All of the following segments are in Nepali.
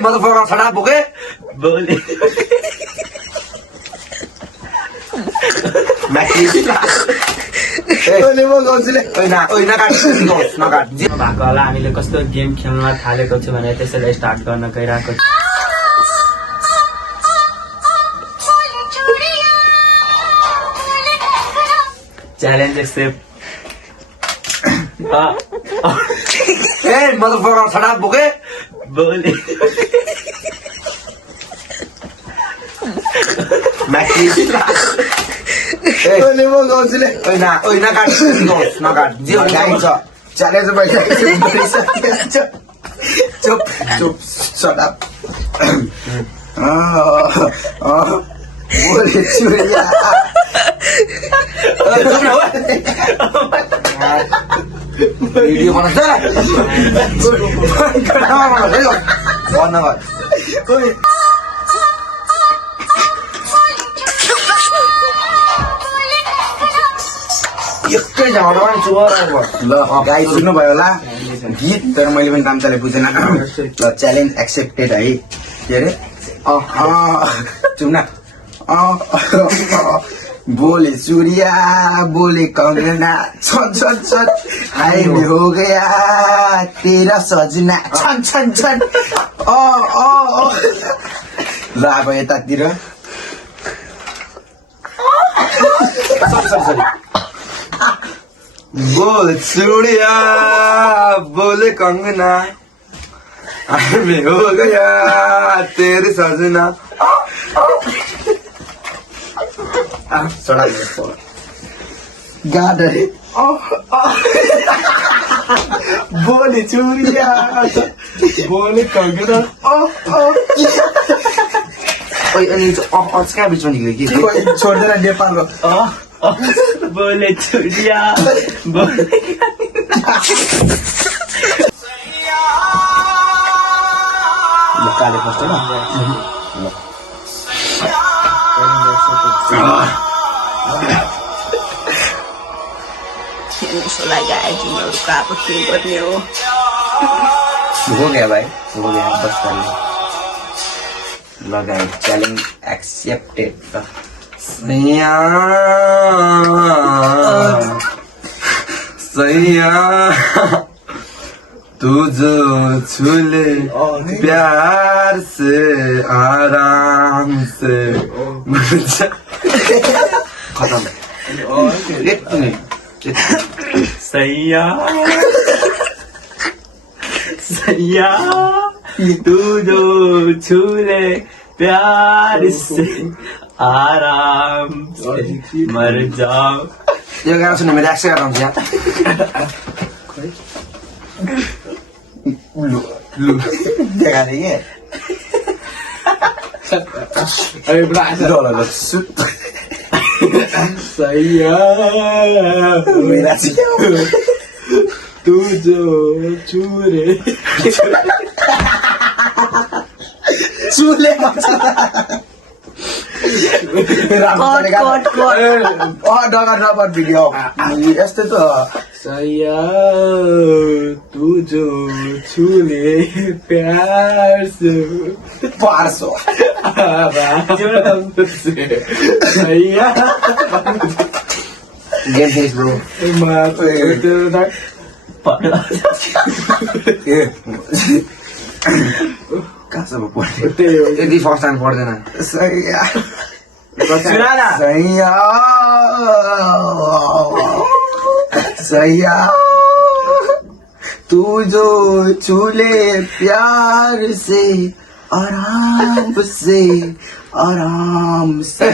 motherfucker, shut up, okay? बोले भएको होला हामीले कस्तो गेम खेल्न थालेको छु भने त्यसैलाई स्टार्ट गर्न गइरहेको छु challenge accept Hey, motherfucker, shut up, okay? बोले च्यालेन्ज चुप चुप shut up. बोले चुरिया Video mana sih? Mana nggak? Eकै झगडा पनि चुहाएर अब। ल गाइस सुन्नुभयो होला गीत तर मैले पनि काम चले बुझेन ल च्यालेन्ज एक्सेप्टेड है के अरे चुप न बोले सूर्या बोले कंगना छन छन छन हाय में हो गया तेरा सजना छन छन छन ल अब यतातिर Sorry. बोल चूड़िया बोले कंगना में हो गया तेरे सजना गाडरे बोले चूड़िया बोले कंगना ओए अनि कहाँ बिचमा निक्ल्यो कि छोड्दैन नेपालको बोले चुरिया बोले काले फर्स्ट हैन मुसलाई गाए जिनीहरू काको के गर्ने हो हो गया भाई हो गया बस कर ले लगाए चैलेंज एक्सेप्टेड सैया सैया तू जो छूले प्यार से आराम से खत्म सैया सैया तू जो छूले प्यार से आराम से मर जाओ यो गाना सुन्नु मेरो एक्सै आराम छ देखा देखिए अरे बड़ा ऐसा डॉलर सैया मेरा तू जो छूले चूले डगर भिडियो यस्तै त सैया तू जो छूले प्यार से 500 आराम से सैया गेम फिनिश ब्रो कहाँसम्म पढ्ने यदि फर्स्ट टाइम पढ्दैन सैया सुना न सैया सैया तू जो छूले प्यार से आराम से आराम से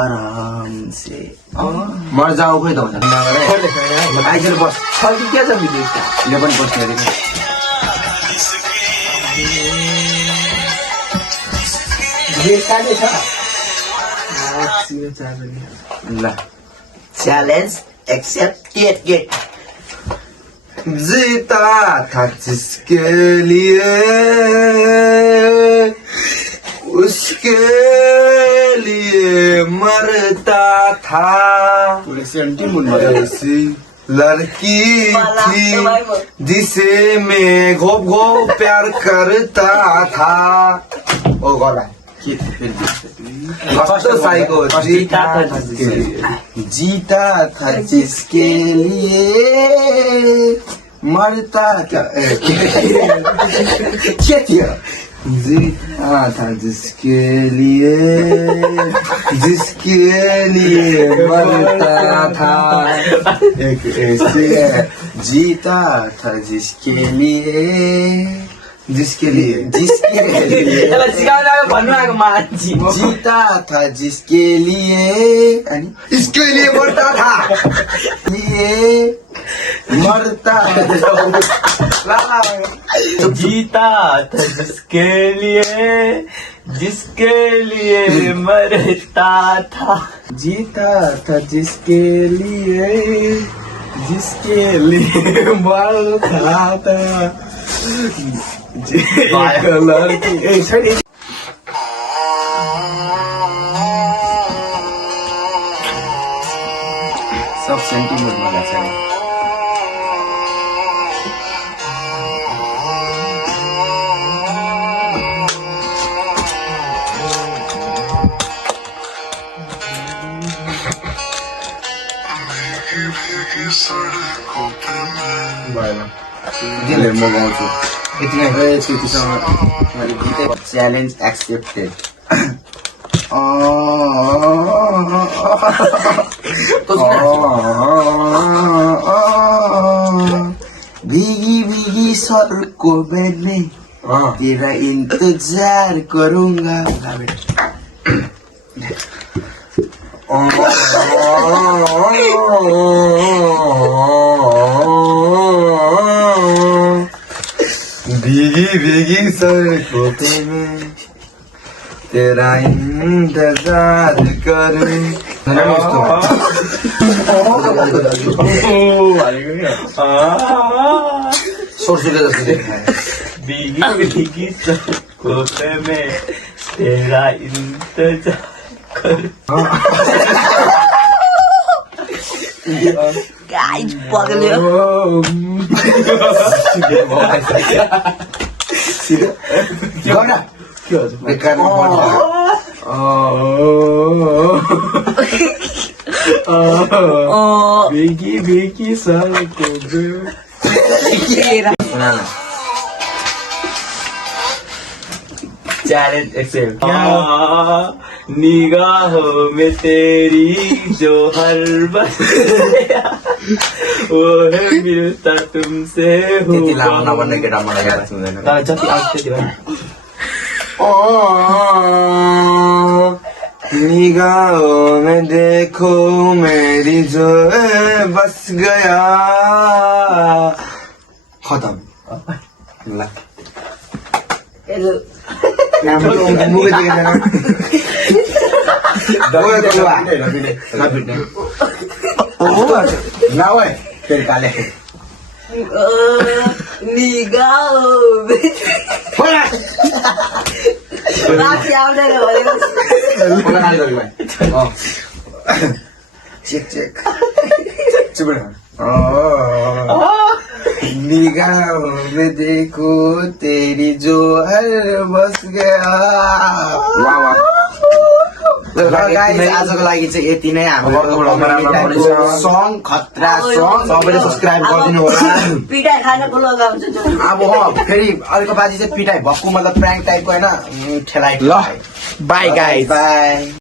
आराम से मर जाऊ खोइ त भन्छ आइजल बस छ कि के छ भिडियो ले पनि बस्ने अरे ल च्यालेन्ज एक्सेप्टेड गेट जीता था जिसके लिए उसके लिए मरता था पुरै सेन्टी मुन ऐसी लड़की थी जिसे मैं घोप घोप प्यार करता था ओ गला कस्तो साइको जीता था जिसके लिए मरता था के थियो जीता था जिसके लिए मरता था एक ऐसे जीता था जिसके लिए यसलाई सिकाउन भन्नु आएको मान्छे जीता था जिसके लिए इसके लिए मरता था लिए मरता जीता था जिसके लिए मरता था जीता था जिसके लिए मरता था लड़की सब सेंटीमेंट वाला चाहिए दिले म गाउँछु च्यालेन्ज एक्सेप्टेड भीगी सर को मैंने तेरा इंतजार करूंगा भीगी सड़कों पे मैं तेरा इंतजार करूं भीगी सड़कों पे मैं तेरा इंतजार करूं Guys, पग्ल्यो भीगी सड़कों पे चैलेंज एक्सेप्ट निगाहों में तेरी जो हर बस वो है मिलता तुमसे त्यति लामो नभन्ने केटा मलाई याद हुँदैन तर जति आउँछ त्यति भयो निगाहों में देखो मेरी जो बस गया खत्म ल मुभी देखेर फेरि काले निगाहों में राति आउँदैन भनेको चेक चुप निगाहों में देखो तेरी जो हर बस गया वाह आजको लागि चाहिँ यति नै हाम्रो सङ खतरा सङ सबैले सब्सक्राइब गरिदिनु होला पिटाइ खानको लगाउँछु अब फेरि अर्को बाजी चाहिँ पिटाइ भक्कु मतलब प्र्याङ्क टाइपको होइन ठेलाइ ल बाई गाइस बाई